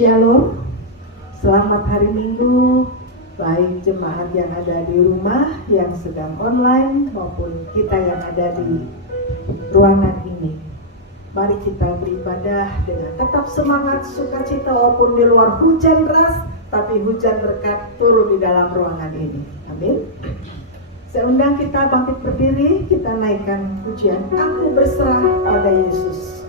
Shalom, selamat hari Minggu, baik jemaat yang ada di rumah, yang sedang online, maupun kita yang ada di ruangan ini. Mari kita beribadah dengan tetap semangat, sukacita walaupun di luar hujan deras, tapi hujan berkat turun di dalam ruangan ini. Amin. Saya undang kita bangkit berdiri, kita naikkan pujian Aku Berserah pada Yesus.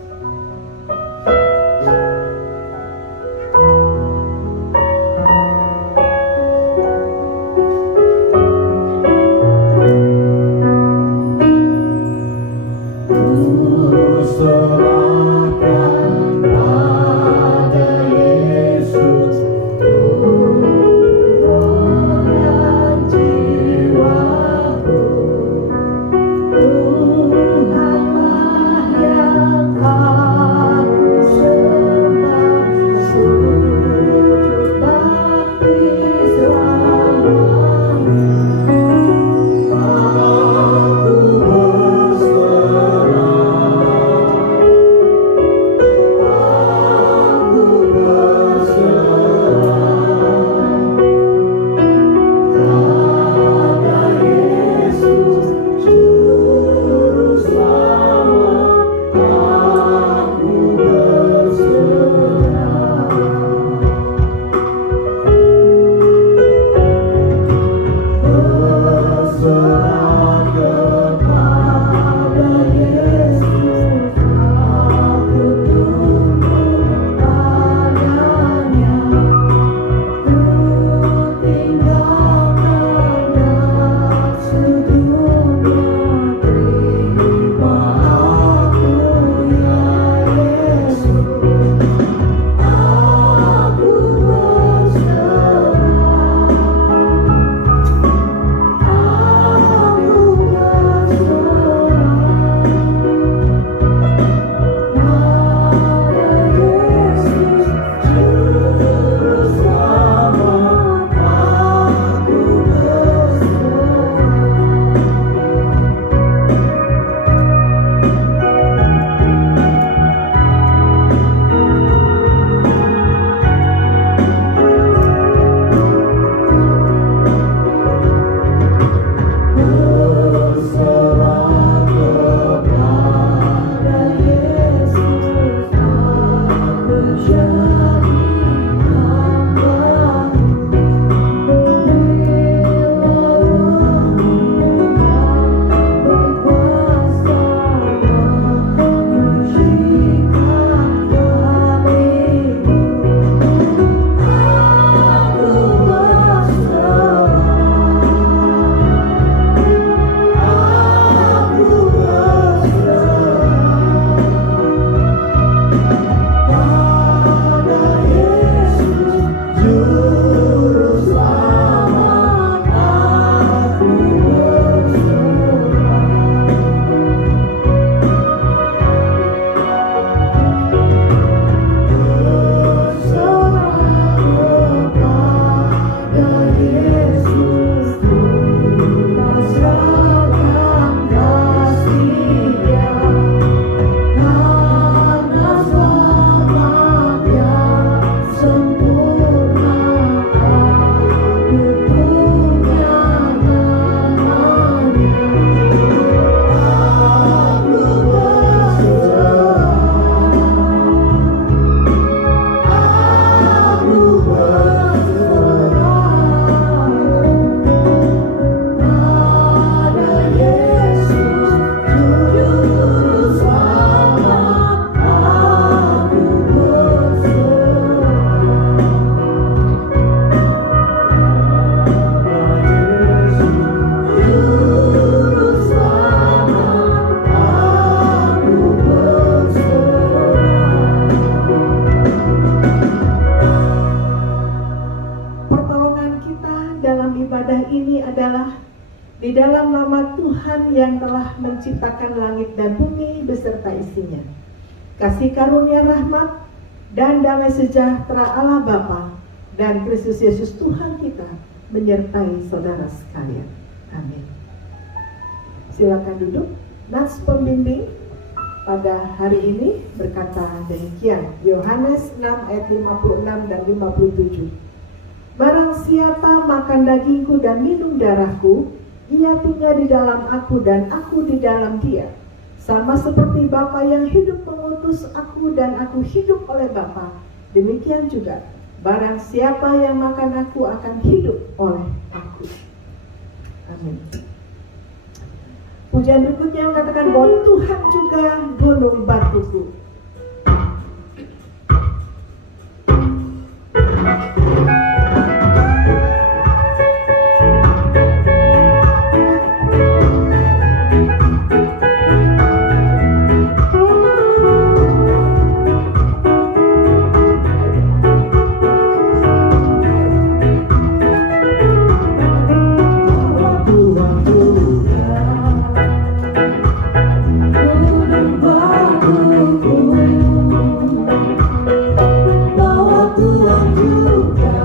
Di dalam nama Tuhan yang telah menciptakan langit dan bumi beserta isinya, kasih karunia rahmat dan damai sejahtera Allah Bapa dan Kristus Yesus Tuhan kita menyertai saudara sekalian. Amin. Silakan duduk. Nats pembimbing pada hari ini berkata demikian. Yohanes 6 ayat 56 dan 57. Barang siapa makan dagingku dan minum darahku, ia tinggal di dalam aku dan aku di dalam dia. Sama seperti Bapa yang hidup mengutus aku dan aku hidup oleh Bapa, demikian juga barang siapa yang makan aku akan hidup oleh aku. Amin. Pujian berikutnya mengatakan bahwa Tuhan juga gunung batuku. Bahwa Tuhan juga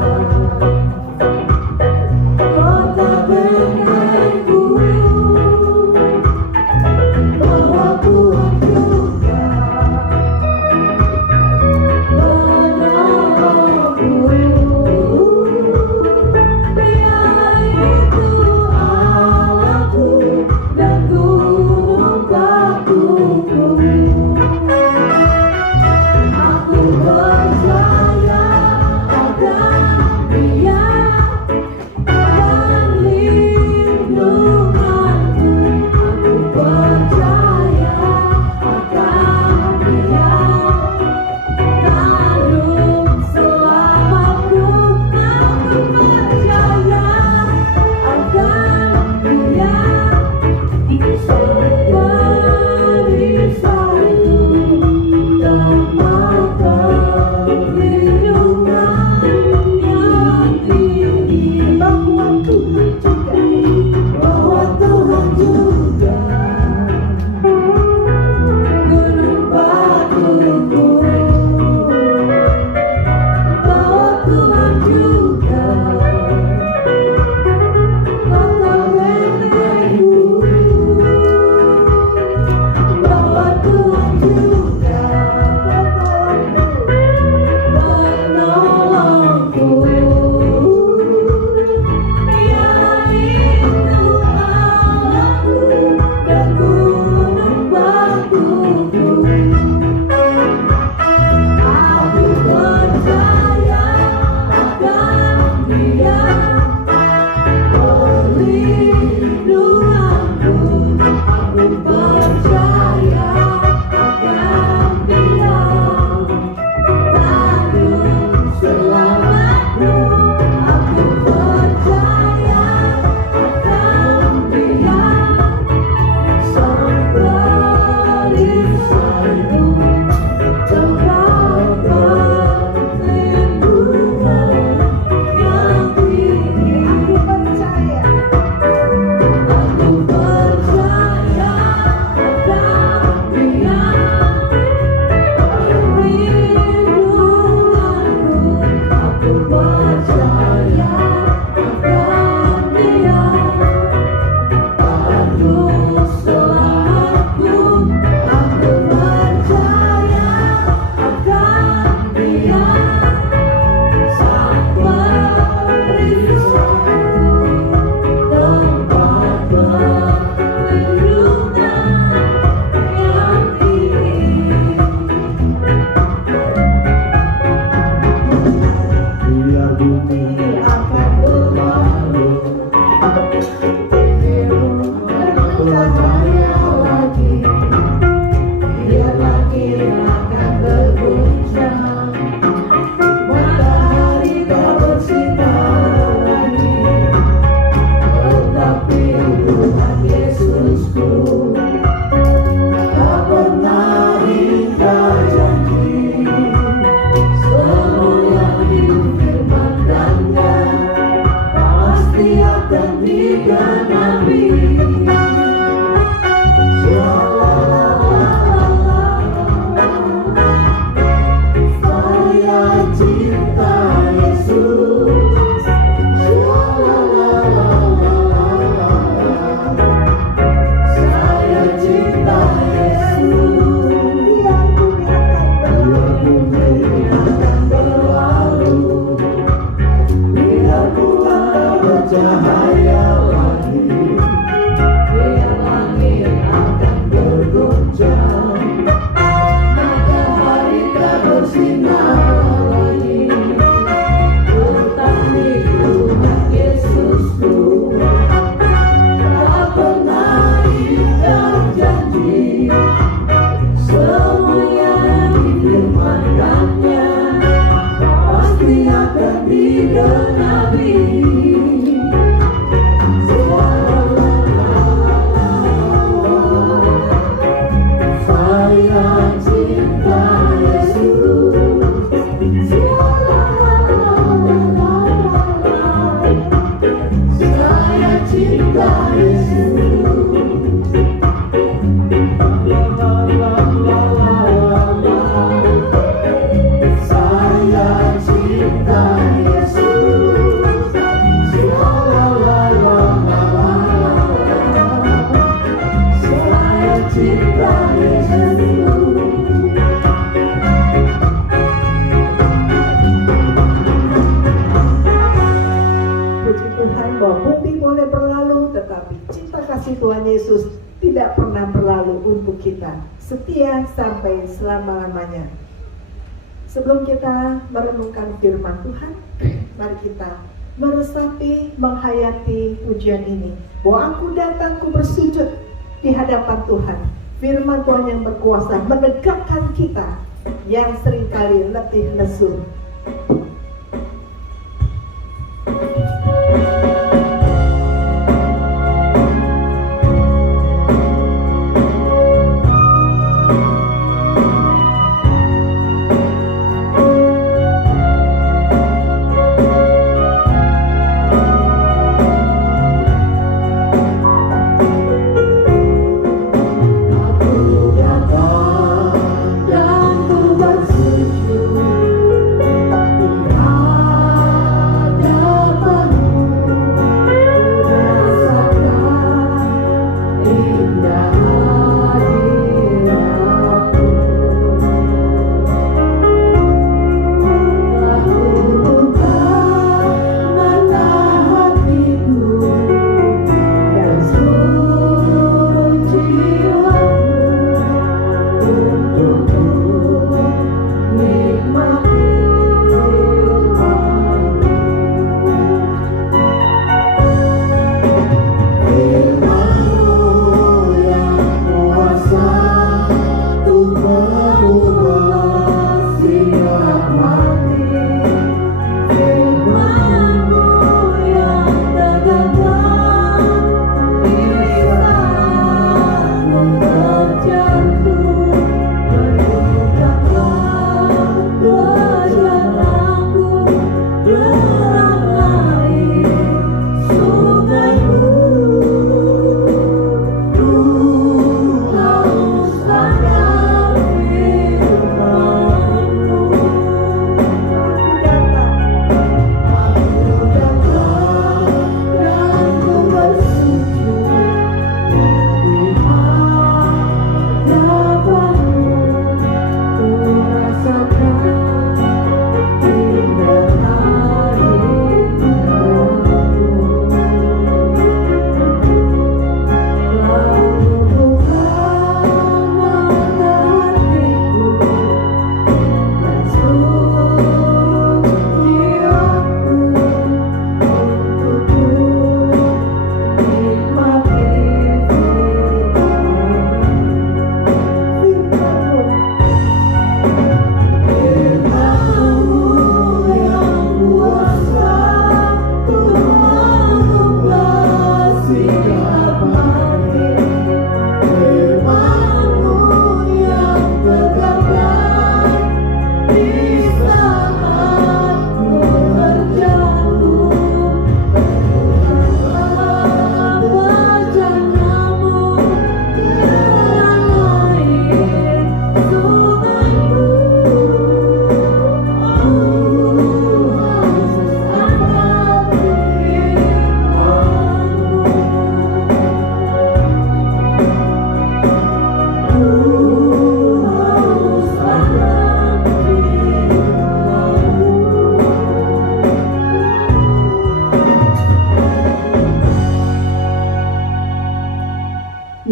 cahaya lagi, biar langit akan bergoncang, matahari tak bersinar lagi, tetap di rumah Yesusku, tak pernah ingkar janji, semua yang difirmankannya pasti akan digenapi. Saya cinta Yesus, saya cinta Yesus. Saya cinta Yesus. Saya cinta Yesus. Puji Tuhan bahwa bumi boleh berlalu, tetapi cinta kasih Tuhan Yesus tidak pernah berlalu untuk kita, setia sampai selama-lamanya. Sebelum kita merenungkan firman Tuhan, mari kita meresapi, menghayati pujian ini, bahwa aku datang, ku bersujud di hadapan Tuhan. Firman Tuhan yang berkuasa menegakkan kita yang seringkali letih lesu. Aku datang dan ku bersujud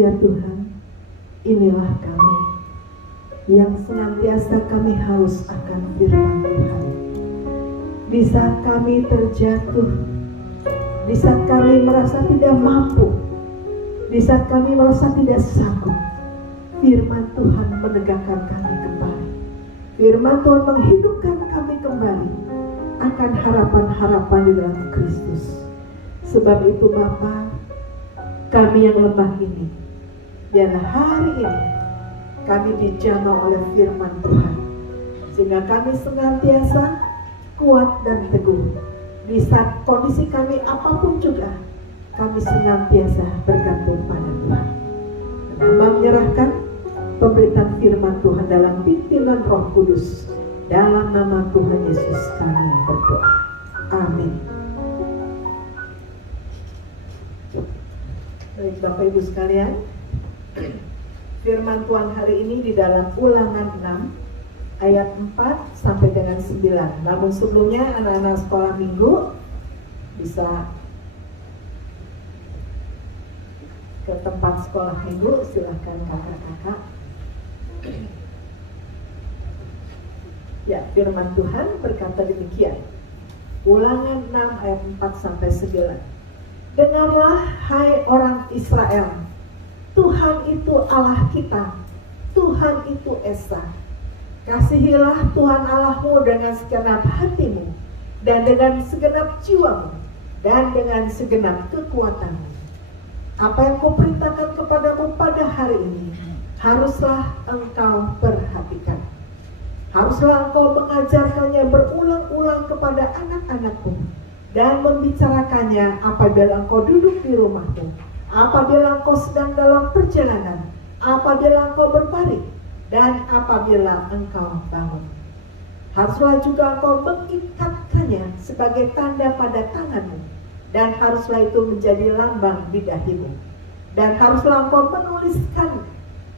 ya Tuhan, inilah kami yang senantiasa kami haus akan firman Tuhan. Di saat kami terjatuh, di saat kami merasa tidak mampu, di saat kami merasa tidak sanggup, firman Tuhan menegakkan kami kembali. Firman Tuhan menghidupkan kami kembali akan harapan-harapan di dalam Kristus. Sebab itu Bapa, kami yang lemah ini, biarlah hari ini kami dijamah oleh firman Tuhan, sehingga kami senantiasa kuat dan teguh. Di saat kondisi kami apapun juga, kami senantiasa bergantung pada Tuhan. Dan Hamba menyerahkan pemberitaan firman Tuhan dalam pimpinan Roh Kudus. Dalam nama Tuhan Yesus kami berdoa. Amin. Baik Bapak Ibu sekalian, firman Tuhan hari ini di dalam Ulangan 6 ayat 4 sampai dengan 9. Namun sebelumnya anak-anak sekolah minggu bisa ke tempat sekolah minggu, silahkan kakak-kakak. Ya, firman Tuhan berkata demikian. Ulangan 6 ayat 4 sampai 9. Dengarlah hai orang Israel, Tuhan itu Allah kita, Tuhan itu Esa. Kasihilah Tuhan Allahmu dengan segenap hatimu, dan dengan segenap jiwamu, dan dengan segenap kekuatanmu. Apa yang kuperintahkan kepadamu pada hari ini, haruslah engkau perhatikan. Haruslah engkau mengajarkannya berulang-ulang kepada anak-anakmu, dan membicarakannya apabila engkau duduk di rumahmu, apabila engkau sedang dalam perjalanan, apabila engkau berbaring, dan apabila engkau bangun. Haruslah juga engkau mengikatkannya sebagai tanda pada tanganmu, dan haruslah itu menjadi lambang di dahimu. Dan haruslah engkau menuliskan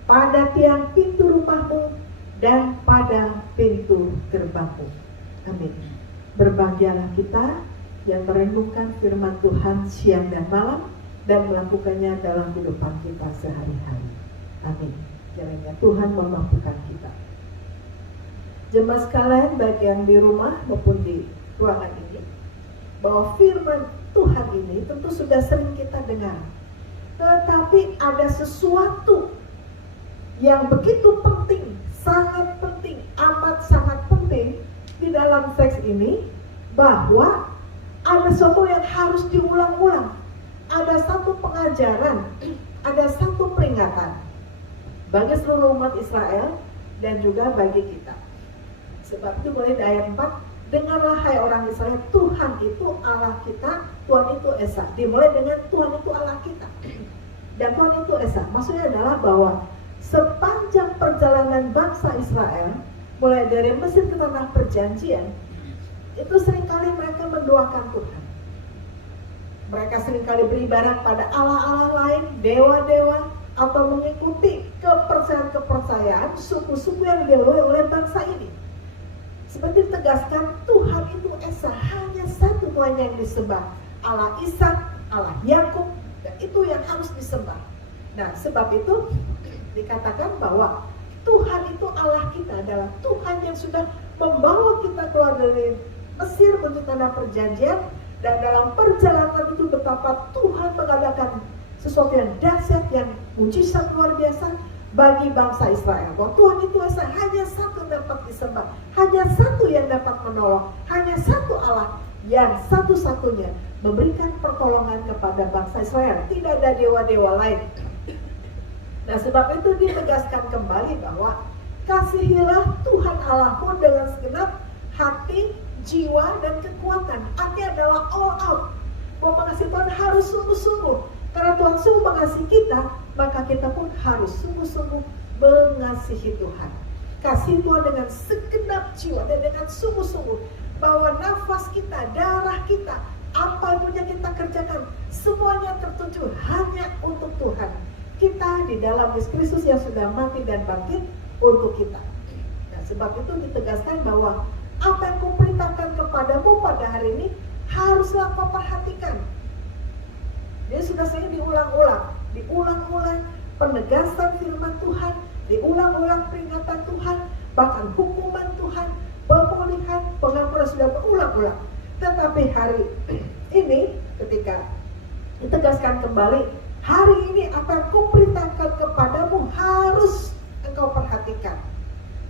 pada tiang pintu rumahmu dan pada pintu gerbangmu. Amin. Berbahagialah kita yang merenungkan firman Tuhan siang dan malam dan melakukannya dalam kehidupan kita sehari-hari. Amin. Kiranya Tuhan memampukan kita. Jemaat sekalian, baik yang di rumah maupun di ruangan ini, bahwa firman Tuhan ini tentu sudah sering kita dengar. Tetapi ada sesuatu yang begitu penting, sangat penting, amat sangat penting di dalam teks ini, bahwa ada sesuatu yang harus diulang-ulang. Ada satu pengajaran, ada satu peringatan bagi seluruh umat Israel dan juga bagi kita. Sebab itu mulai dari ayat 4, dengarlah hai orang Israel, Tuhan itu Allah kita, Tuhan itu Esa. Dimulai dengan Tuhan itu Allah kita dan Tuhan itu Esa. Maksudnya adalah bahwa sepanjang perjalanan bangsa Israel, mulai dari Mesir ke tanah perjanjian, itu seringkali mereka mendoakan Tuhan. Mereka seringkali beribadah pada Allah-Allah lain, dewa-dewa, atau mengikuti kepercayaan-kepercayaan suku-suku yang dilalui oleh bangsa ini. Seperti ditegaskan, Tuhan itu Esa, hanya satu Tuhan yang disembah, Allah Ishak, Allah Yakub, dan itu yang harus disembah. Nah, sebab itu dikatakan bahwa Tuhan itu Allah kita adalah Tuhan yang sudah membawa kita keluar dari Mesir menuju tanah perjanjian, dan dalam perjalanan itu betapa Tuhan mengadakan sesuatu yang dahsyat, yang mujizat luar biasa bagi bangsa Israel. Bahwa Tuhan itu Esa, hanya satu dapat disembah, hanya satu yang dapat menolong, hanya satu Allah yang satu-satunya memberikan pertolongan kepada bangsa Israel. Tidak ada dewa-dewa lain. Nah, sebab itu ditegaskan kembali bahwa kasihilah Tuhan Allahmu dengan segenap hati, jiwa, dan kekuatan. Artinya adalah all out. Bahwa mengasihi Tuhan harus sungguh-sungguh. Karena Tuhan sungguh mengasihi kita, maka kita pun harus sungguh-sungguh mengasihi Tuhan. Kasih Tuhan dengan segenap jiwa dan dengan sungguh-sungguh. Bahwa nafas kita, darah kita, apapun yang kita kerjakan, semuanya tertuju hanya untuk Tuhan. Kita di dalam Yesus Kristus yang sudah mati dan bangkit untuk kita. Nah, sebab itu ditegaskan bahwa apa yang kuperintahkan kepadamu pada hari ini haruslah kau perhatikan. Dia sudah sering diulang-ulang penegasan firman Tuhan, diulang-ulang peringatan Tuhan, bahkan hukuman Tuhan, pemulihan, pengampunan sudah berulang-ulang. Tetapi hari ini ketika ditegaskan kembali, hari ini apa yang kuperintahkan kepadamu harus engkau perhatikan.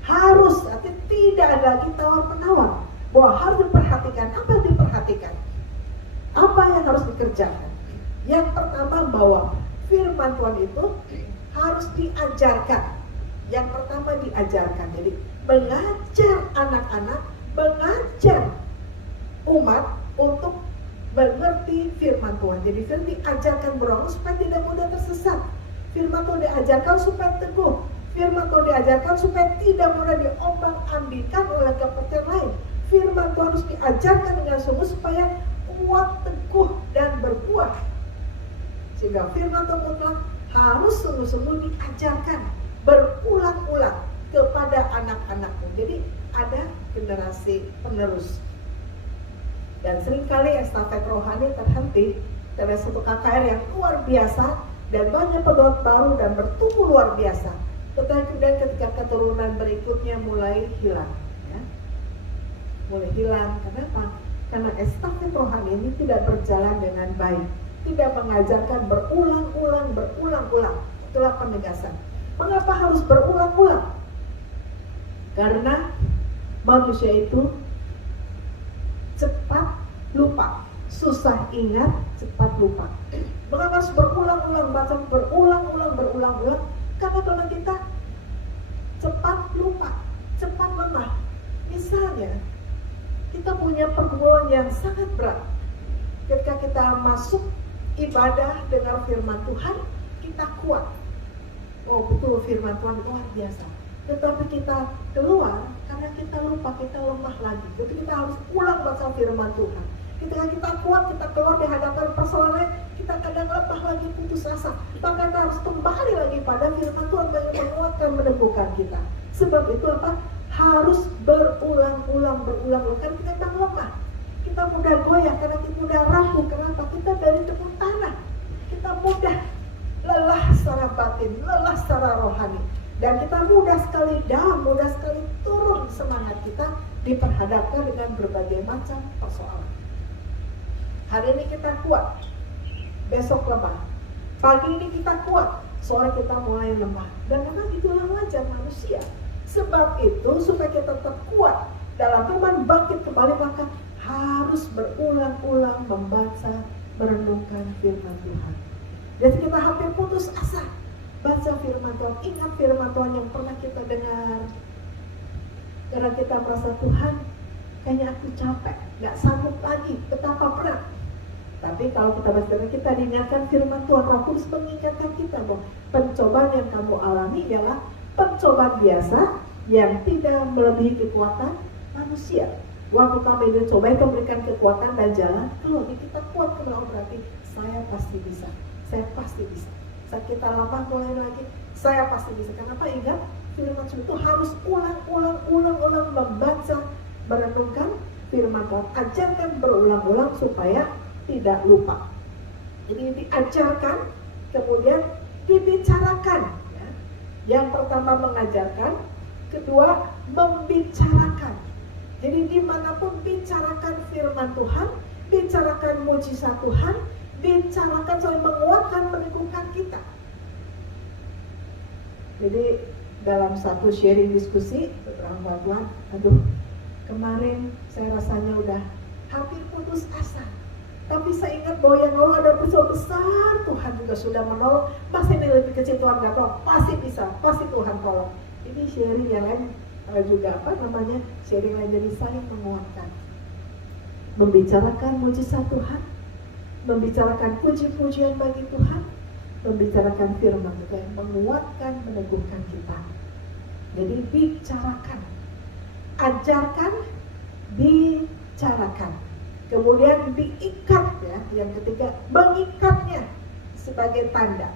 Harus, artinya tidak ada lagi tawar-menawar, bahwa harus diperhatikan. Apa yang diperhatikan? Apa yang harus dikerjakan? Yang pertama, bahwa firman Tuhan itu harus diajarkan. Yang pertama diajarkan. Jadi mengajar anak-anak, mengajar umat untuk mengerti firman Tuhan. Jadi firman diajarkan berulang supaya tidak mudah tersesat. Firman Tuhan diajarkan supaya teguh. Firman Tuhan diajarkan supaya tidak mudah diombang-ambingkan oleh kepercayaan lain. Firman Tuhan harus diajarkan dengan sungguh supaya kuat, teguh, dan berbuah. Sehingga firman Tuhan mutlak harus sungguh-sungguh diajarkan berulang-ulang kepada anak-anakmu. Jadi ada generasi penerus. Dan seringkali estafet rohani terhenti dari satu KKR yang luar biasa dan banyak pedoman baru dan bertumbuh luar biasa. Tetapi kemudian ketika keturunan berikutnya mulai hilang, ya. Mulai hilang. Kenapa? Karena estafet rohani ini tidak berjalan dengan baik, tidak mengajarkan berulang-ulang. Itulah penegasan. Mengapa harus berulang-ulang? Karena manusia itu cepat lupa, susah ingat, cepat lupa. Mengapa harus berulang-ulang, baca berulang-ulang? Karena kalau kita cepat lupa, cepat lemah. Misalnya, kita punya pergumulan yang sangat berat. Ketika kita masuk ibadah dengan firman Tuhan, kita kuat. Oh betul, firman Tuhan luar biasa. Tetapi kita keluar karena kita lupa, kita lemah lagi. Jadi kita harus ulang baca firman Tuhan. Ketika kita kuat, kita keluar di hadapan persoalan, kita kadang lemah lagi, putus asa. Maka kita harus kembali lagi pada firman Tuhan bagi menguatkan, meneguhkan kita. Sebab itu apa? Harus berulang-ulang. Karena kita memang lemah. Kita mudah goyah, karena kita mudah rapuh. Kenapa? Kita dari tepung tanah. Kita mudah lelah secara batin, lelah secara rohani. Dan kita mudah sekali down, mudah sekali turun semangat kita diperhadapkan dengan berbagai macam persoalan. Hari ini kita kuat, besok lemah. Pagi ini kita kuat, sore kita mulai lemah. Dan memang itulah wajar manusia. Sebab itu supaya kita tetap kuat dalam firman bangkit kembali, maka harus berulang-ulang membaca, merenungkan firman Tuhan. Jadi kita hampir putus asa. Baca firman Tuhan, ingat firman Tuhan yang pernah kita dengar. Karena kita merasa Tuhan, kayaknya aku capek, gak sanggup lagi, betapa berat. Tapi kalau kita baca, kita diingatkan firman Tuhan, Roh Kudus mengingatkan kita bahwa pencobaan yang kamu alami ialah pencobaan biasa yang tidak melebihi kekuatan manusia. Waktu kami dicoba itu memberikan kekuatan dan jalan keluar. Jadi kita kuat, kalau berarti saya pasti bisa. Saat kita lemah mulai lagi, saya pasti bisa. Kenapa? Ingat, firman Tuhan itu harus ulang-ulang membaca, merenungkan firman Tuhan. Ajarkan berulang-ulang supaya tidak lupa. Jadi diajarkan, kemudian dibicarakan. Ya. Yang pertama mengajarkan, kedua membicarakan. Jadi dimanapun bicarakan firman Tuhan, bicarakan mujizat Tuhan, bicarakan saling menguatkan, meneguhkan kita. Jadi dalam satu sharing diskusi beberapa bulan, kemarin saya rasanya udah hampir putus asa. Tapi saya ingat bahwa yang lalu ada peristiwa besar, Tuhan juga sudah menolong. Masih ini lebih kecil, Tuhan gak tolong, pasti bisa, pasti Tuhan tolong. Ini sharing yang lain juga sharing lain, jadi saling menguatkan. Membicarakan mujizat Tuhan, membicarakan puji-pujian bagi Tuhan, membicarakan firman Tuhan yang menguatkan, meneguhkan kita. Jadi bicarakan, ajarkan, bicarakan. Kemudian diikat, ya, yang ketiga mengikatnya sebagai tanda.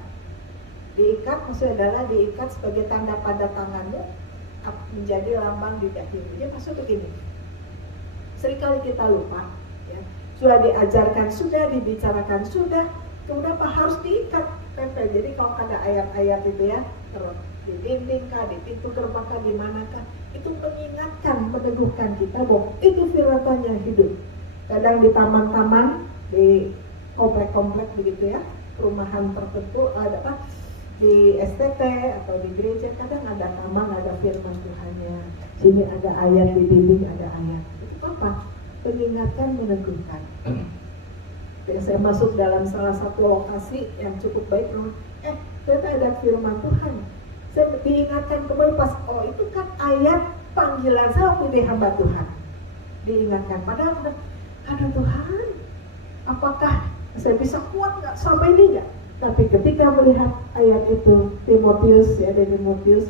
Diikat maksudnya adalah diikat sebagai tanda pada tanganmu menjadi lambang di dahimu. Dia maksud begini. Seringkali kita lupa, ya. Sudah diajarkan, sudah dibicarakan, sudah, kemudian apa harus diikat tempel. Jadi kalau ada ayat-ayat itu ya, terus di dinding kah, di pintu gerbang kah, di manakah, itu mengingatkan, meneguhkan kita bahwa itu firman yang hidup. Kadang di taman-taman, di komplek-komplek begitu ya, perumahan tertentu ada apa? Di STT atau di gereja kadang ada taman, ada firman Tuhannya. Sini ada ayat, di dinding ada ayat. Itu apa? Mengingatkan, meneguhkan. Saya masuk dalam salah satu lokasi yang cukup baik, ternyata ada firman Tuhan. Saya diingatkan kembali pas, oh itu kan ayat panggilan saya waktu jadi hamba Tuhan. Diingatkan, padahal aduh Tuhan, apakah saya bisa kuat nggak sampai ini nggak? Tapi ketika melihat ayat itu, Timotius ya, dari Timotius,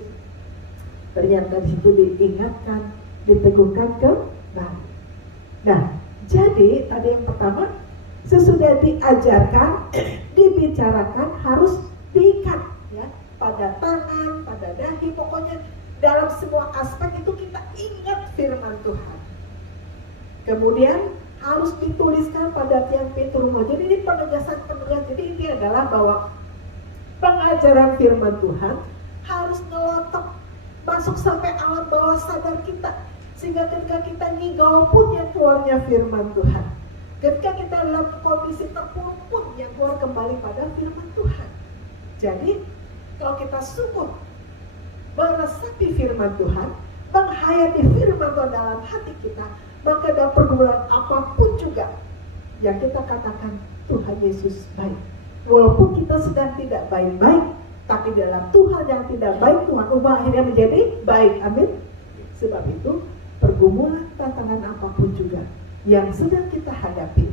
ternyata di situ diingatkan, diteguhkan kembali. Nah, jadi tadi yang pertama, sesudah diajarkan, dibicarakan, harus diikat ya, pada tangan, pada dahi, pokoknya dalam semua aspek itu kita ingat firman Tuhan. Kemudian harus dituliskan pada tiang pintu rumah. Jadi ini penegasan. Jadi ini adalah bahwa pengajaran firman Tuhan harus ngelotok masuk sampai alam bawah sadar kita, sehingga ketika kita ngigau pun yang keluarnya firman Tuhan. Ketika kita dalam kondisi terpuruk pun yang keluar kembali pada firman Tuhan. Jadi kalau kita sungguh meresapi firman Tuhan, menghayati firman Tuhan dalam hati kita, maka dalam pergumulan apapun juga yang kita katakan Tuhan Yesus baik. Walaupun kita sedang tidak baik-baik, tapi dalam Tuhan yang tidak baik, Tuhan ubah akhirnya menjadi baik. Amin. Sebab itu pergumulan, tantangan apapun juga yang sedang kita hadapi,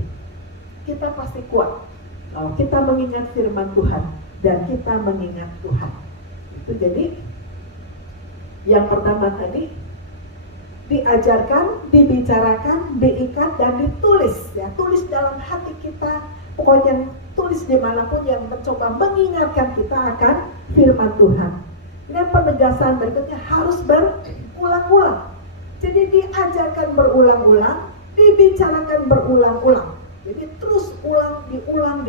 kita pasti kuat kalau kita mengingat firman Tuhan dan kita mengingat Tuhan. Itu jadi yang pertama tadi, diajarkan, dibicarakan, diikat dan ditulis ya, tulis dalam hati kita, pokoknya tulis dimanapun yang mencoba mengingatkan kita akan firman Tuhan. Dan penegasan berikutnya harus berulang-ulang. Jadi diajarkan berulang-ulang, dibicarakan berulang-ulang. Jadi terus diulang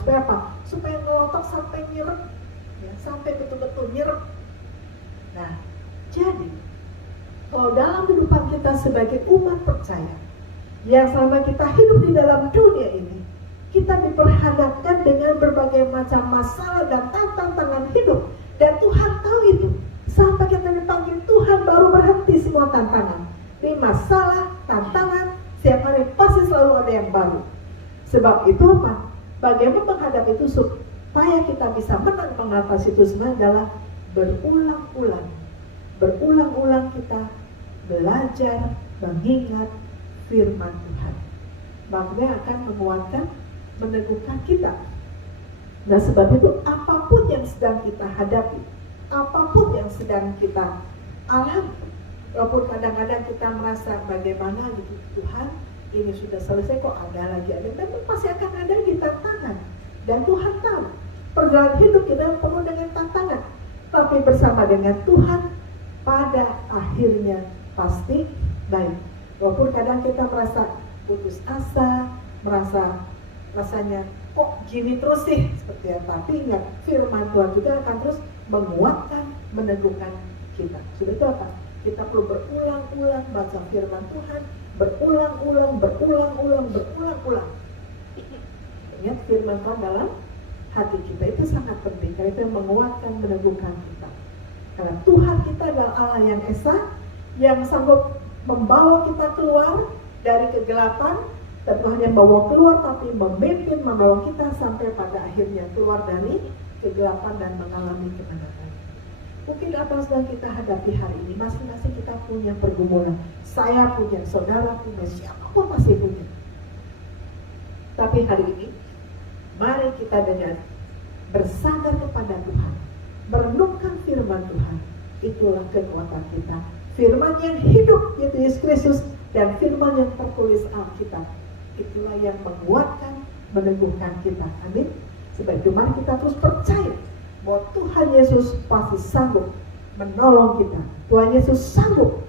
supaya apa? Supaya ngelotok sampai nyerep ya, sampai betul-betul nyerep. Nah, jadi kalau dalam kehidupan kita sebagai umat percaya yang selama kita hidup di dalam dunia ini, kita diperhadapkan dengan berbagai macam masalah dan tantangan hidup, dan Tuhan tahu itu. Sampai kita dipanggil Tuhan baru berhenti semua tantangan. Ini masalah, tantangan, setiap hari pasti selalu ada yang baru. Sebab itu apa? Bagaimana menghadapi itu supaya kita bisa menang mengatasi itu semua adalah berulang-ulang. Berulang-ulang kita belajar mengingat firman Tuhan. Makanya akan menguatkan, meneguhkan kita. Nah sebab itu apapun yang sedang kita hadapi, apapun yang sedang kita alami, walaupun kadang-kadang kita merasa bagaimana gitu, Tuhan ini sudah selesai kok ada lagi, memang pasti akan ada di tantangan. Dan Tuhan tahu perjalanan hidup kita penuh dengan tantangan, tapi bersama dengan Tuhan pada akhirnya pasti baik. Walaupun kadang kita merasa putus asa, rasanya kok gini terus sih seperti apa, tapi ingat firman Tuhan juga akan terus menguatkan, meneguhkan kita. Sudah itu apa? Kita perlu berulang-ulang baca firman Tuhan, berulang-ulang. Ingat firman Tuhan dalam hati kita, itu sangat penting, karena itu yang menguatkan, meneguhkan kita. Karena Tuhan kita adalah Allah yang esa, yang sanggup membawa kita keluar dari kegelapan, dan bukan hanya membawa keluar, tapi memimpin, membawa kita sampai pada akhirnya keluar dari kegelapan dan mengalami kemenangan. Mungkin apa yang sedang kita hadapi hari ini, masing-masing kita punya pergumulan. Saya punya, saudara punya, siapapun masih punya. Tapi hari ini, mari kita dengan bersandar kepada Tuhan, merenungkan firman Tuhan. Itulah kekuatan kita. Firman yang hidup, yaitu Yesus Kristus, dan firman yang tertulis Alkitab. Itulah yang menguatkan, meneguhkan kita. Amin. Sebab itu mari kita terus percaya bahwa Tuhan Yesus pasti sanggup menolong kita. Tuhan Yesus sanggup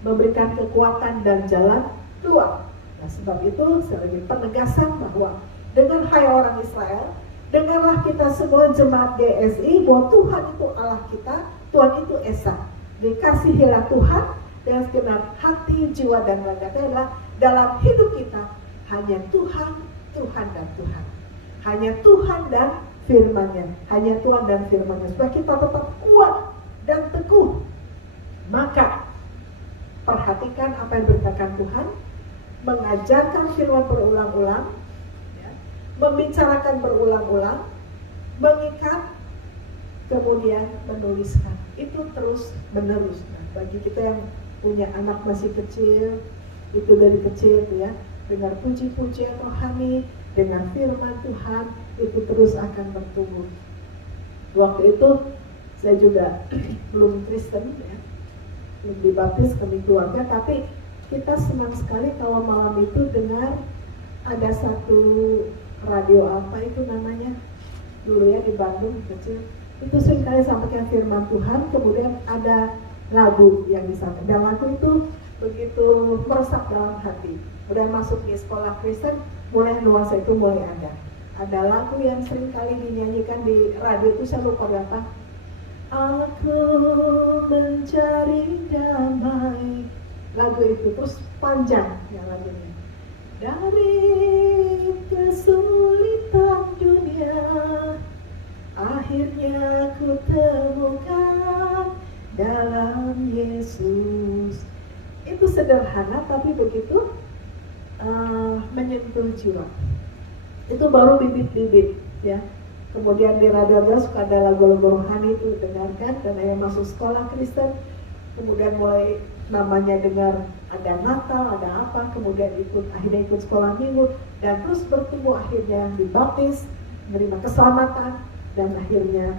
memberikan kekuatan dan jalan keluar. Nah sebab itu sekali lagi penegasan bahwa dengan hai orang Israel, Dengarlah kita semua jemaat GSI bahwa Tuhan itu Allah kita, Tuhan itu Esa. Dikasihilah Tuhan dengan segenap hati, jiwa, dan raga. Adalah dalam hidup kita hanya Tuhan, Tuhan dan Tuhan. Hanya Tuhan dan firman-Nya. Hanya Tuhan dan firman-Nya. Supaya kita tetap kuat dan teguh. Maka perhatikan apa yang berkatakan Tuhan, mengajarkan firman berulang-ulang, ya, membicarakan berulang-ulang, mengikat, kemudian menuliskan. Itu terus menerus. Nah, bagi kita yang punya anak masih kecil, itu dari kecil ya, dengar puji-pujian rohani, dengan firman Tuhan, itu terus akan bertumbuh. Waktu itu saya juga belum Kristen ya, belum dibaptis kami keluarga, tapi kita senang sekali kalau malam itu dengar ada satu radio apa itu namanya dulu ya di Bandung kecil, itu seringkali sampaikan firman Tuhan, kemudian ada lagu yang disampaikan, dan lagu itu begitu meresap dalam hati. Udah masuk di sekolah Kristen, mulai nuansa itu mulai ada. Ada lagu yang sering kali dinyanyikan di radio itu, saya lupa berapa. Aku mencari damai. Lagu itu terus panjang ya lagunya. Dari kesulitan dunia, akhirnya ku temukan dalam Yesus. Itu sederhana tapi begitu menyentuh jiwa. Itu baru bibit-bibit ya. Kemudian di radio suka ada lagu-lagu rohani itu dengarkan, dan yang masuk sekolah Kristen, kemudian mulai namanya dengar ada Natal, ada apa, kemudian akhirnya ikut sekolah minggu, dan terus bertumbuh, akhirnya dibaptis, menerima keselamatan, dan akhirnya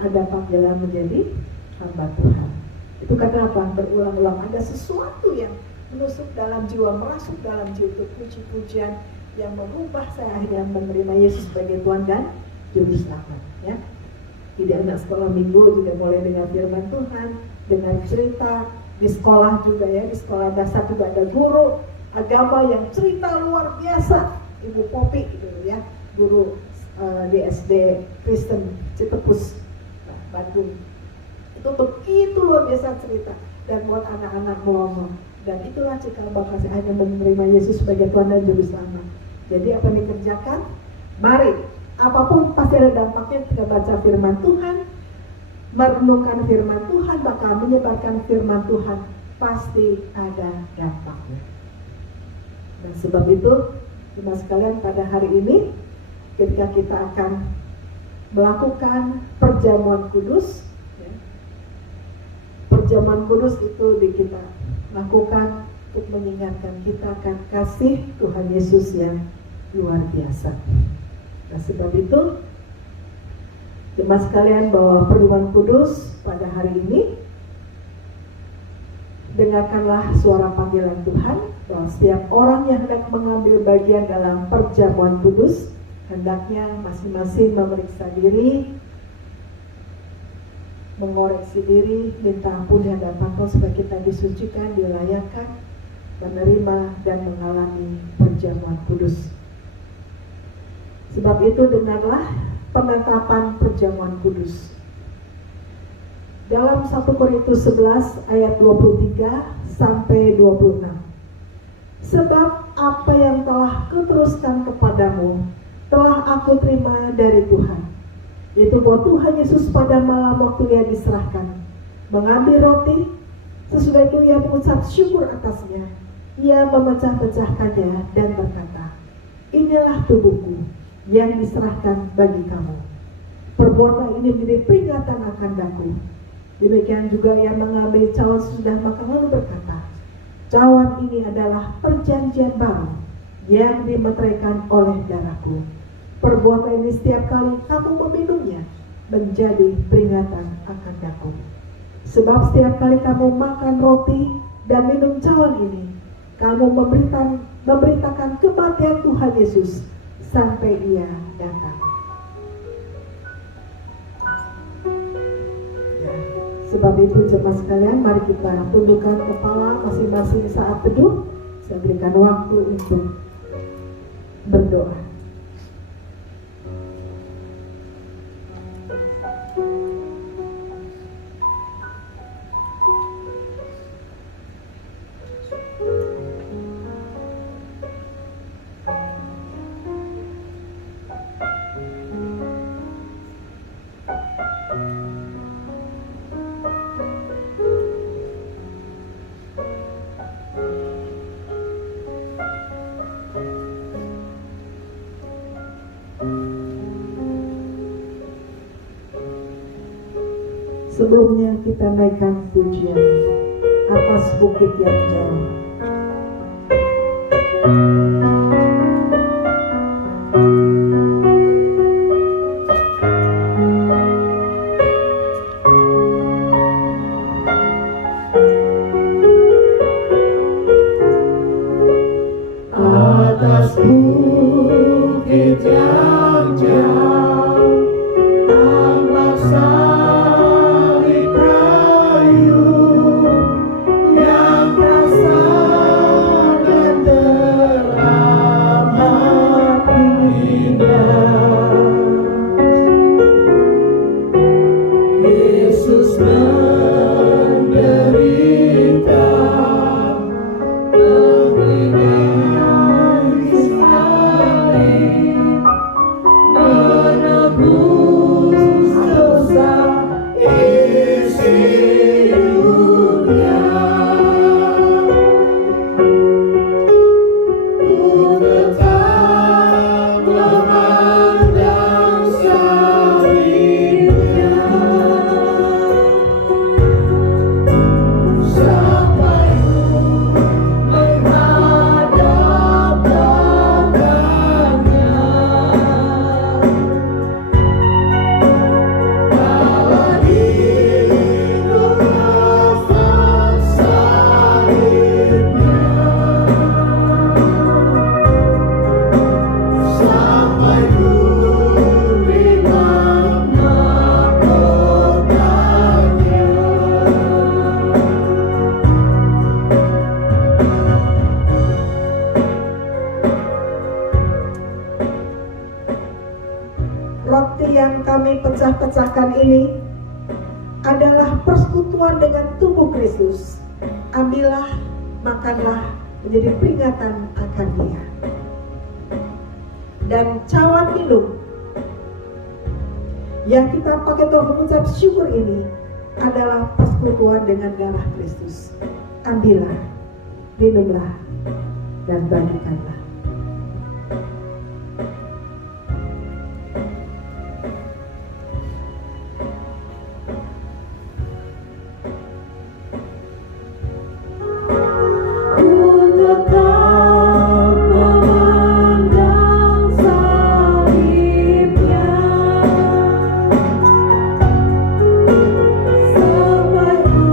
ada panggilan menjadi hamba Tuhan. Itu karena apa? Berulang-ulang ada sesuatu yang menusuk dalam jiwa, merasuk dalam jiwa, itu puji-pujian yang merubah saya akhirnya menerima Yesus sebagai Tuhan dan Juru Selamat ya. Tidak anak sekolah minggu juga mulai dengan firman Tuhan, dengan cerita di sekolah juga ya, di sekolah dasar juga ada guru agama yang cerita luar biasa, Ibu Popi gitu ya, guru di SD Kristen Citepus Bandung. Itu begitu luar biasa cerita dan buat anak-anak melongo. Dan itulah cikal bakal saya hanya menerima Yesus sebagai Tuhan dan Juru Selamat. Jadi apa yang dikerjakan? Mari, apapun pasti ada dampaknya ketika baca firman Tuhan, merenungkan firman Tuhan, bakal menyebarkan firman Tuhan, pasti ada dampaknya. Dan sebab itu, jemaat sekalian, pada hari ini, ketika kita akan melakukan perjamuan kudus, ya, perjamuan kudus itu kita lakukan untuk mengingatkan kita akan kasih Tuhan Yesus yang luar biasa. Nah, sebab itu jemaat sekalian, bahwa perjamuan kudus pada hari ini, dengarkanlah suara panggilan Tuhan bahwa setiap orang yang hendak mengambil bagian dalam perjamuan kudus hendaknya masing-masing memeriksa diri, mengoreksi diri, minta ampun yang dapat supaya kita disucikan, dilayakkan, menerima dan mengalami perjamuan kudus. Sebab itu dengarlah penetapan perjamuan kudus. Dalam 1 Korintus 11 ayat 23 sampai 26. Sebab apa yang telah kuteruskan kepadamu telah aku terima dari Tuhan, yaitu bahwa Tuhan Yesus pada malam waktu Ia diserahkan mengambil roti, sesudah itu Ia mengucap syukur atasnya, Ia memecah-pecahkannya dan berkata, inilah tubuhku yang diserahkan bagi kamu. Perbuatlah ini menjadi peringatan akan daku. Demikian juga Ia mengambil cawan sesudah makan lalu berkata, cawan ini adalah perjanjian baru yang dimeteraikan oleh darahku. Perbuatlah ini setiap kali kamu meminumnya menjadi peringatan akan daku. Sebab setiap kali kamu makan roti dan minum cawan ini, kamu memberitakan kematian Tuhan Yesus sampai Ia datang. Ya, sebab itu jemaat sekalian, mari kita tundukkan kepala masing-masing saat teduh. Saya berikan waktu untuk berdoa. Sebelumnya kita naikkan pujian atas bukit yang jauh. Atas bukit yang jauh, tampak salib kayu yang kasar dan teramat indah. Yesus menderita, menebus dosa isi dunia. Ku tetap memandang salibnya sampai ku menghadap Bapaknya. Kala hidup nafas salibnya, sampai ku terima mahkotanya. Roti yang kami pecah-pecahkan ini adalah persekutuan dengan tubuh Kristus. Ambillah, makanlah, menjadi peringatan akan Dia. Dan cawan minum yang kita pakai untuk mengucap syukur ini adalah persekutuan dengan darah Kristus. Ambillah, minumlah, dan bagikanlah. Ku tetap memandang salibnya sampai ku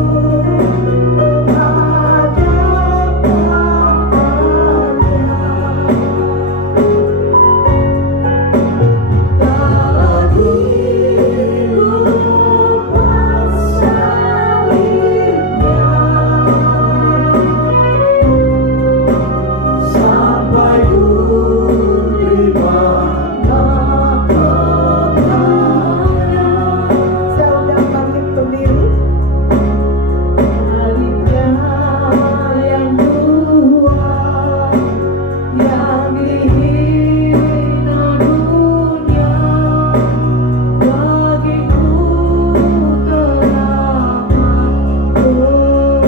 menghadap Bapaknya. Kala hidup lepas salibnya, sampai ku terima mahkotanya. Saya undang bangkit berdiri. Salibnya yang tua, yang dihina dunia, bagiku teramat berharga.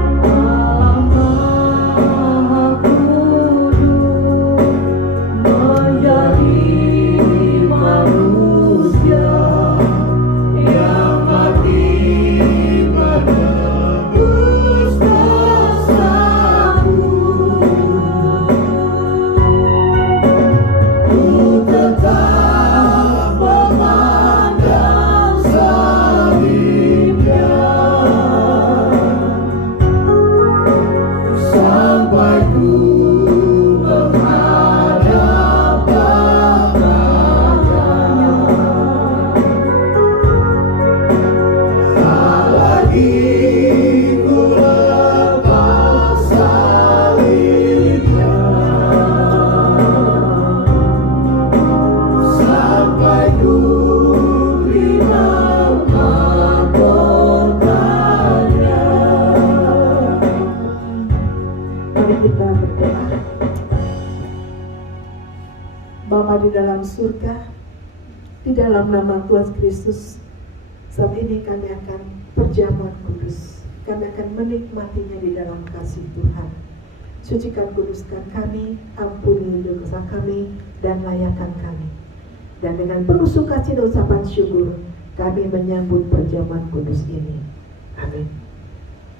Allah Maha Kudus menjadi manusia yang mati menebus dosaku. Ku tetap memandang salibnya sampai ku menghadap Bapaknya. Tak lagi ku lepas salibnya, sampai ku terima mahkotanya. Mari kita berdoa. Bapa di dalam surga, di dalam nama Tuhan Kristus, saat ini kami akan perjamuan kudus. Kami akan menikmatinya di dalam kasih Tuhan. Sucikan, kuduskan kami, ampuni dosa kami, dan layakan kami. Dan dengan penuh sukacita ucapan syukur, kami menyambut perjamuan kudus ini. Amin.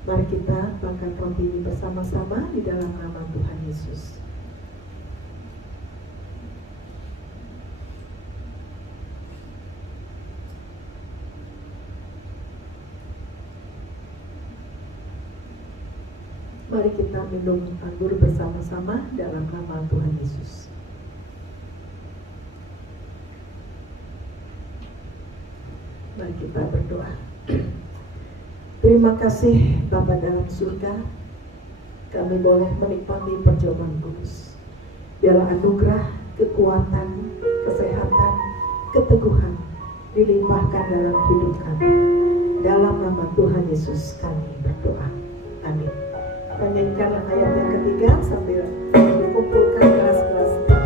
Mari kita makan roti ini bersama-sama di dalam nama Tuhan Yesus. Mari kita minum anggur bersama-sama dalam nama Tuhan Yesus. Mari kita berdoa. Terima kasih Bapa dalam surga, kami boleh menikmati perjamuan kudus. Biarlah anugerah, kekuatan, kesehatan, keteguhan dilimpahkan dalam hidup kami. Dalam nama Tuhan Yesus kami berdoa. Amin. Menyanyikan ayat yang ketiga sambil dikumpulkan gelas-gelasnya.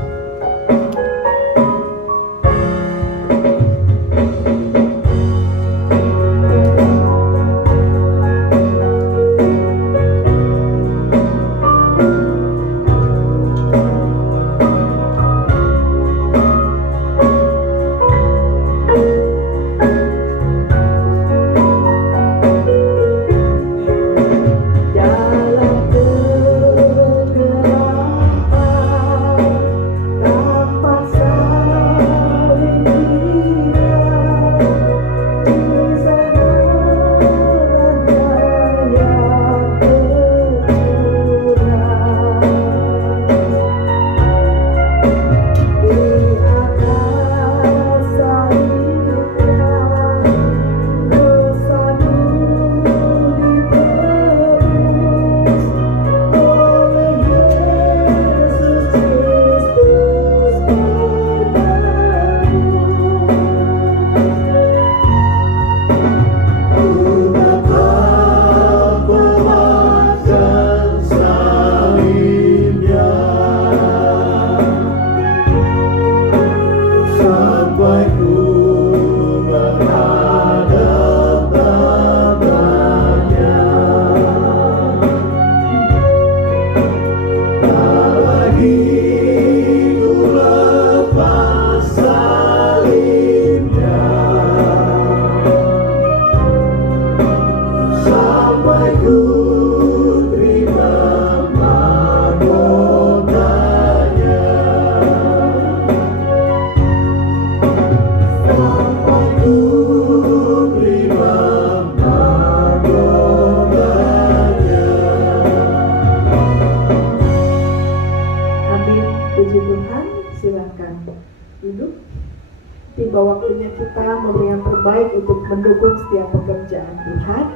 Tiba waktunya kita memberi yang terbaik untuk mendukung setiap pekerjaan Tuhan.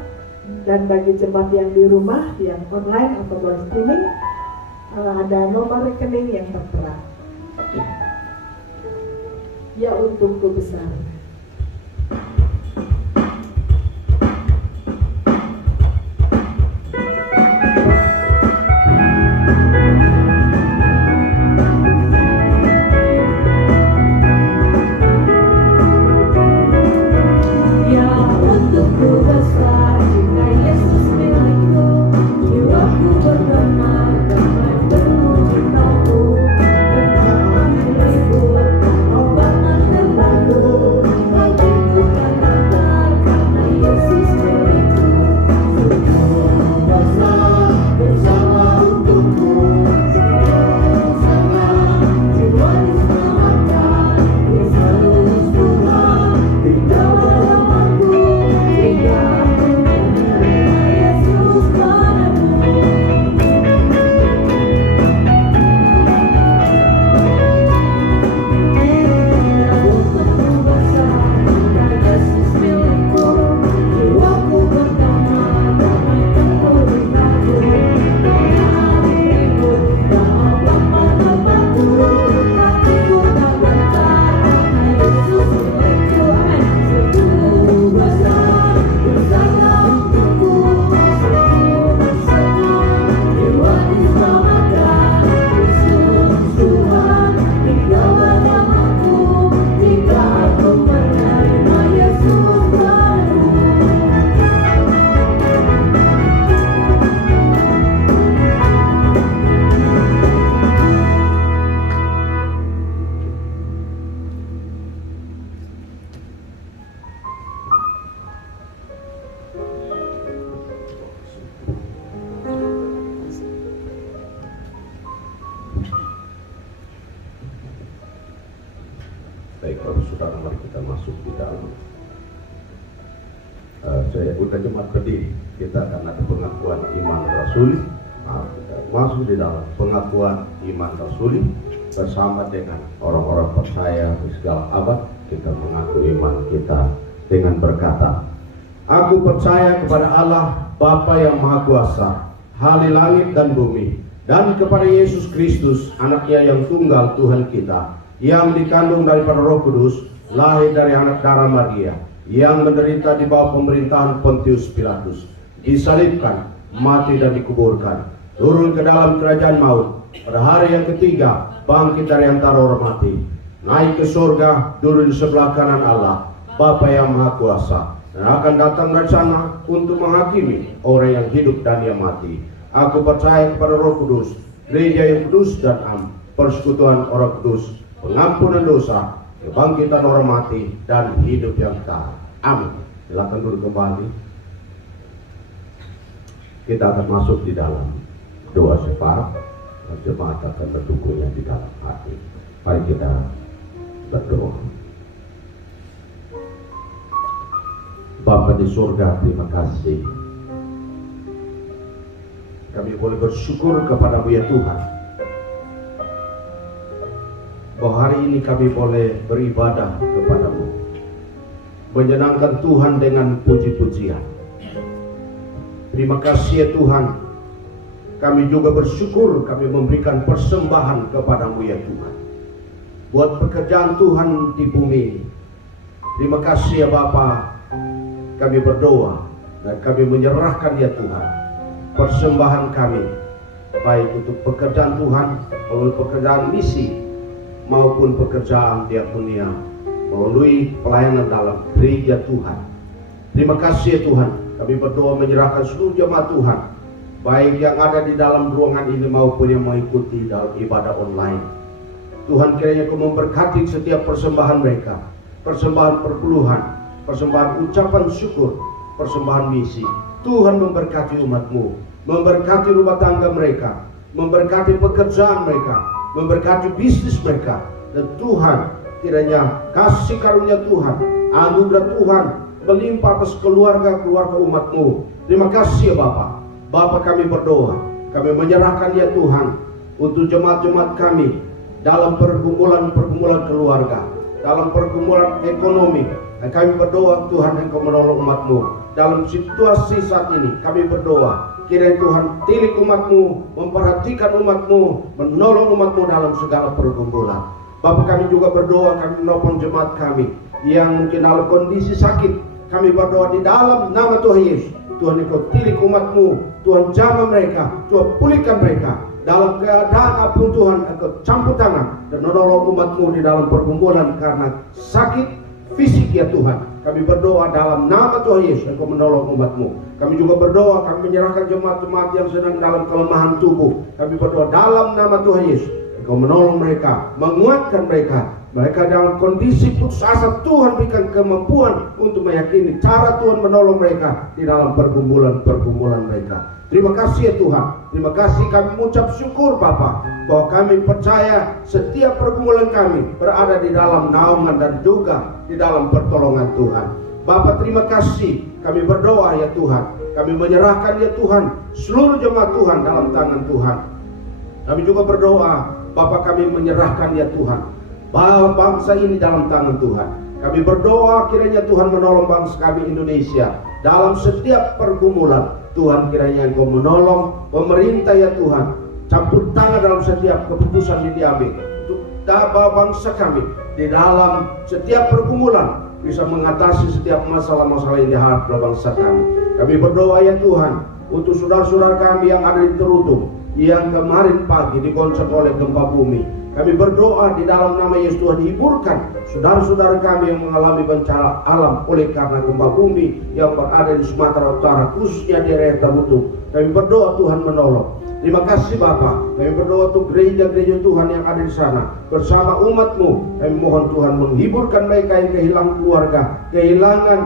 Dan bagi jemaat yang di rumah, yang online atau live streaming, ada nomor rekening yang tertera. Ya, untukku besar. Oh, saudara, mari kita masuk di dalam. Saya udah jemaat berdiri, kita akan ada pengakuan iman rasuli. Kita masuk di dalam pengakuan iman rasuli bersama dengan orang-orang percaya di segala abad. Kita mengaku iman kita dengan berkata, aku percaya kepada Allah Bapa yang Maha Kuasa, Hali langit dan bumi, dan kepada Yesus Kristus, anaknya yang tunggal Tuhan kita, yang dikandung daripada Roh Kudus, lahir dari anak darah Maria, yang menderita di bawah pemerintahan Pontius Pilatus, disalibkan, mati dan dikuburkan, turun ke dalam kerajaan maut, pada hari yang ketiga bangkit dari antara orang mati, naik ke surga, duduk di sebelah kanan Allah Bapa yang Maha Kuasa, dan akan datang dari sana untuk menghakimi orang yang hidup dan yang mati. Aku percaya kepada Roh Kudus, gereja yang kudus dan am, persekutuan orang kudus, pengampunan dosa, kebangkitan orang mati, dan hidup yang kekal. Amin. Silakan duduk kembali. Kita akan masuk di dalam doa syafaat. Jemaat akan mendukungnya di dalam hati. Mari kita berdoa. Bapa di surga, terima kasih. Kami boleh bersyukur kepada-Mu ya Tuhan, bahwa hari ini kami boleh beribadah kepada-Mu, menyenangkan Tuhan dengan puji-pujian. Terima kasih ya Tuhan. Kami juga bersyukur kami memberikan persembahan kepada-Mu ya Tuhan, buat pekerjaan Tuhan di bumi ini. Terima kasih ya Bapa. Kami berdoa dan kami menyerahkan ya Tuhan persembahan kami, baik untuk pekerjaan Tuhan, melalui pekerjaan misi, maupun pekerjaan diakonia, melalui pelayanan dalam gereja Tuhan. Terima kasih ya Tuhan. Kami berdoa menyerahkan seluruh jemaat Tuhan, baik yang ada di dalam ruangan ini maupun yang mengikuti dalam ibadah online. Tuhan, kiranya Kau memberkati setiap persembahan mereka, persembahan perpuluhan, persembahan ucapan syukur, persembahan misi. Tuhan memberkati umat-Mu, memberkati rumah tangga mereka, memberkati pekerjaan mereka, memberkati bisnis mereka. Dan Tuhan, kiranya kasih karunia Tuhan, anugerah Tuhan melimpah atas keluarga-keluarga umat-Mu. Terima kasih ya Bapa. Bapa, kami berdoa, kami menyerahkan ya Tuhan untuk jemaat-jemaat kami dalam pergumulan-pergumulan keluarga, dalam pergumulan ekonomi. Dan kami berdoa Tuhan, Engkau menolong umat-Mu dalam situasi saat ini. Kami berdoa kiranya Tuhan tilik umat-Mu, memperhatikan umat-Mu, menolong umat-Mu dalam segala pergumulan. Bapak, kami juga berdoa, kami menopang jemaat kami yang mungkin dalam kondisi sakit. Kami berdoa di dalam nama Tuhan Yesus, Tuhan Engkau tilik umat-Mu, Tuhan jamah mereka, Tuhan pulihkan mereka. Dalam keadaan apapun Tuhan, Engkau campur tangan dan menolong umat-Mu di dalam pergumulan karena sakit fisik ya Tuhan. Kami berdoa dalam nama Tuhan Yesus, Engkau menolong umat-Mu. Kami juga berdoa, kami menyerahkan jemaat-jemaat yang sedang dalam kelemahan tubuh. Kami berdoa dalam nama Tuhan Yesus, Engkau menolong mereka, menguatkan mereka. Mereka dalam kondisi putus asa, Tuhan berikan kemampuan untuk meyakini cara Tuhan menolong mereka di dalam pergumulan-pergumulan mereka. Terima kasih ya Tuhan. Terima kasih, kami mengucap syukur Bapa, bahwa kami percaya setiap pergumulan kami berada di dalam naungan dan juga di dalam pertolongan Tuhan. Bapa, terima kasih. Kami berdoa ya Tuhan, kami menyerahkan ya Tuhan seluruh jemaat Tuhan dalam tangan Tuhan. Kami juga berdoa Bapa, kami menyerahkan ya Tuhan bangsa ini dalam tangan Tuhan. Kami berdoa kiranya Tuhan menolong bangsa kami Indonesia dalam setiap pergumulan. Tuhan, kiranya Engkau menolong pemerintah ya Tuhan, campur tangan dalam setiap keputusan yang diambil untuk bangsa kami di dalam setiap pergumulan, bisa mengatasi setiap masalah-masalah yang dihadapi oleh bangsa kami. Kami berdoa ya Tuhan untuk saudara-saudara kami yang ada di Terutung, yang kemarin pagi digoncang oleh gempa bumi. Kami berdoa di dalam nama Yesus, Tuhan hiburkan saudara-saudara kami yang mengalami bencana alam oleh karena gempa bumi yang berada di Sumatera Utara, khususnya di daerah Terutung. Kami berdoa Tuhan menolong. Terima kasih Bapa. Kami berdoa untuk gereja-gereja Tuhan yang ada di sana. Bersama umat-Mu, kami mohon Tuhan menghiburkan mereka yang kehilangan keluarga, kehilangan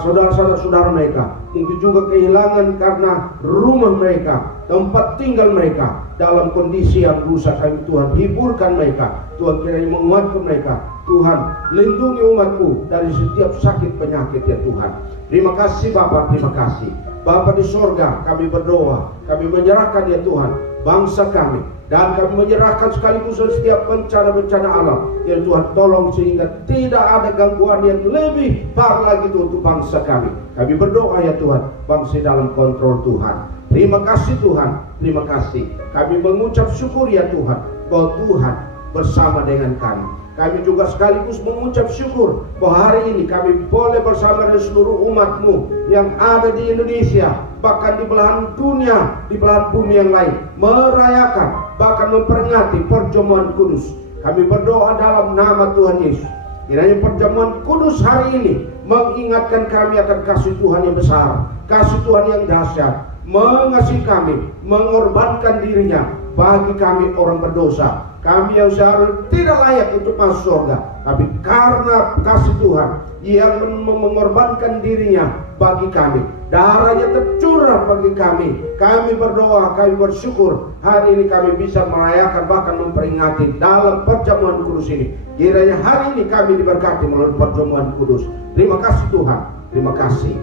saudara-saudara mereka. Mungkin juga kehilangan karena rumah mereka, tempat tinggal mereka dalam kondisi yang rusak. Kami Tuhan hiburkan mereka. Tuhan kiranya menguatkan mereka. Tuhan lindungi umat-Mu dari setiap sakit penyakit ya Tuhan. Terima kasih Bapa, terima kasih. Bapa di sorga, kami berdoa, kami menyerahkan ya Tuhan bangsa kami, dan kami menyerahkan sekaligus setiap bencana-bencana alam. Ya Tuhan, tolong sehingga tidak ada gangguan yang lebih parah lagi untuk bangsa kami. Kami berdoa ya Tuhan, bangsa dalam kontrol Tuhan. Terima kasih Tuhan, terima kasih. Kami mengucap syukur ya Tuhan, bahwa Tuhan bersama dengan kami. Kami juga sekaligus mengucap syukur bahwa hari ini kami boleh bersama dengan seluruh umat-Mu yang ada di Indonesia, bahkan di belahan dunia, di belahan bumi yang lain, merayakan, bahkan memperingati perjamuan kudus. Kami berdoa dalam nama Tuhan Yesus, kiranya perjamuan kudus hari ini mengingatkan kami akan kasih Tuhan yang besar, kasih Tuhan yang dahsyat, mengasihi kami, mengorbankan dirinya bagi kami orang berdosa. Kami yang seharusnya tidak layak untuk masuk surga, tapi karena kasih Tuhan yang mengorbankan dirinya bagi kami, darahnya tercurah bagi kami. Kami berdoa, kami bersyukur hari ini kami bisa merayakan, bahkan memperingati dalam perjamuan kudus ini. Kiranya hari ini kami diberkati melalui perjamuan kudus. Terima kasih Tuhan, terima kasih.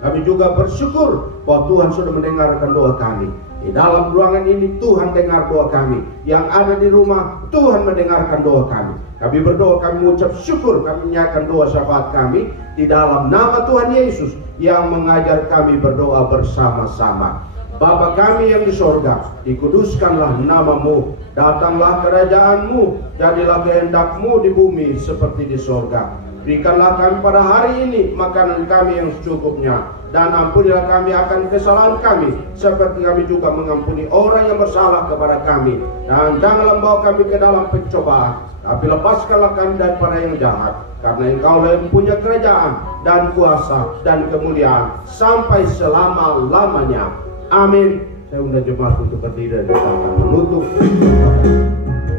Kami juga bersyukur bahwa Tuhan sudah mendengarkan doa kami. Di dalam ruangan ini Tuhan dengar doa kami. Yang ada di rumah Tuhan mendengarkan doa kami. Kami berdoa, kami mengucap syukur, kami menyatakan doa syafaat kami di dalam nama Tuhan Yesus yang mengajar kami berdoa bersama-sama. Bapa kami yang di sorga, dikuduskanlah nama-Mu, datanglah kerajaan-Mu, jadilah kehendak-Mu di bumi seperti di sorga. Berikanlah kami pada hari ini makanan kami yang secukupnya, dan ampunilah kami akan kesalahan kami, seperti kami juga mengampuni orang yang bersalah kepada kami. Dan janganlah membawa kami ke dalam pencobaan, tapi lepaskanlah kami daripada yang jahat. Karena Engkaulah yang punya kerajaan dan kuasa dan kemuliaan sampai selama-lamanya. Amin. Saya undang jemaat untuk berdiri dan kita akan menutup.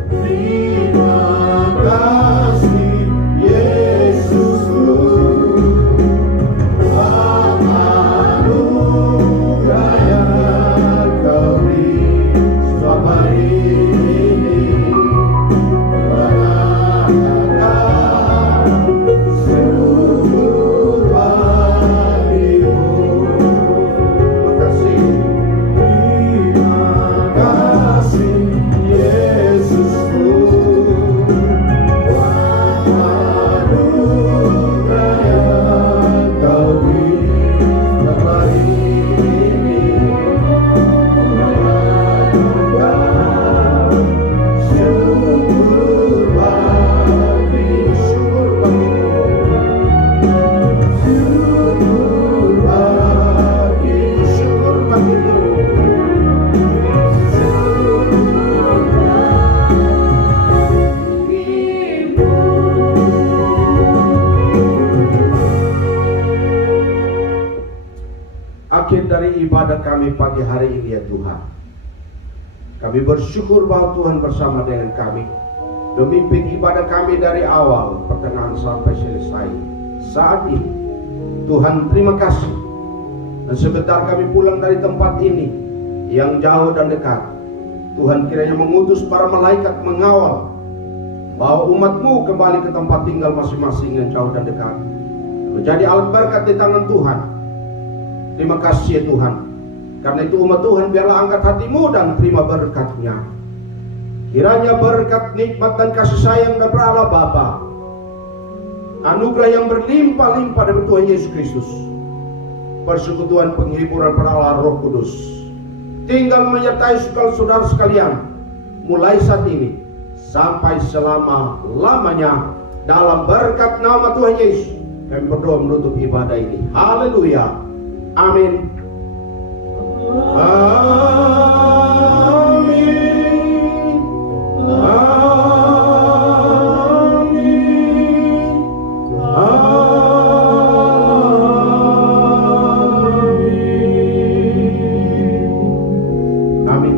Terima kasih Yesusku, anugerah yang Kau beri selama ini, menandakan syukur bagimu. Terima kasih Yesusku, anugerah yang Kau beri selama ini, menandakan syukur bagimu. Syukur bagimu, syukur bagimu. Akhir dari ibadah kami pagi hari ini ya Tuhan, kami bersyukur bahwa Tuhan bersama dengan kami, memimpin ibadah kami dari awal, pertengahan sampai selesai. Saat ini Tuhan terima kasih. Dan sebentar kami pulang dari tempat ini yang jauh dan dekat, Tuhan kiranya mengutus para malaikat mengawal, bawa umat-Mu kembali ke tempat tinggal masing-masing yang jauh dan dekat, menjadi alat berkat di tangan Tuhan. Terima kasih ya Tuhan. Karena itu umat Tuhan, biarlah angkat hatimu dan terima berkat-Nya. Kiranya berkat, nikmat dan kasih sayang dari Allah Bapa, anugerah yang berlimpah-limpah dari Tuhan Yesus Kristus, persekutuan penghiburan pada Allah Roh Kudus, tinggal menyertai saudara sekalian, mulai saat ini sampai selama-lamanya. Dalam berkat nama Tuhan Yesus kami berdoa menutup ibadah ini. Haleluya. Amin. Amin. Amin. Amin. Kami